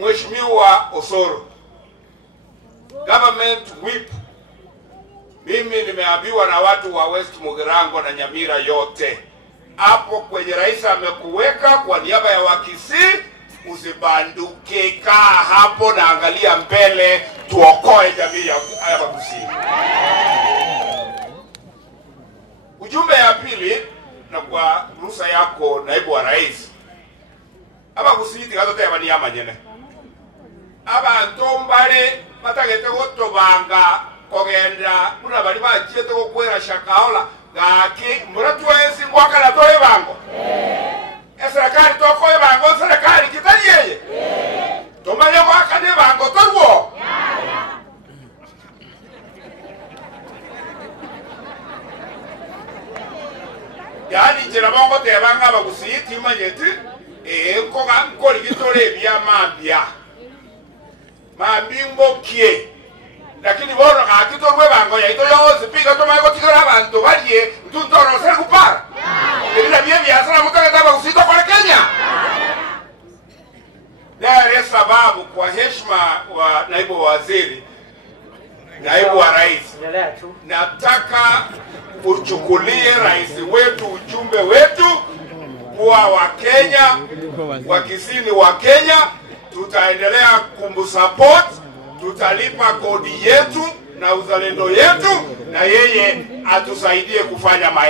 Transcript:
Mheshimiwa Osoro, government whip, mimi nimeambiwa na watu wa West Mugirango na Nyamira yote, hapo kwenye rais amekuweka kwa niaba ya Wakisii, usibanduke, kaa hapo na angalia mbele, tuokoe jamii ya Wakisii. Ujumbe ya pili, na kwa ruhusa yako naibu wa rais, Abakisii tigazote abanyama nyene abantu mbale batagete gotobanga kogenda muna bali bachiete gokwera shakaola ngaki muratwezi ngwakana toe bango serikali tokoe bango serikali kitaliye tomanye gwakane bango torwo yani jira bango tebanga Abakisii timanyeti koga nkori gitore bya mambya mambingo kie lakini bora kakitorwe bango ya ito yose pika tomaye gotigara abantu balie tuntoro se kupara bila bia biashara mutaka Abakisii kwa Kenya. Ndio sababu kwa heshima wa naibu waziri, naibu wa rais, nataka uchukulie rais wetu ujumbe wetu kwa Wakenya, Wakisii ni wa Kenya, tutaendelea kumsupport, tutalipa kodi yetu na uzalendo yetu, na yeye atusaidie kufanya maendeleo.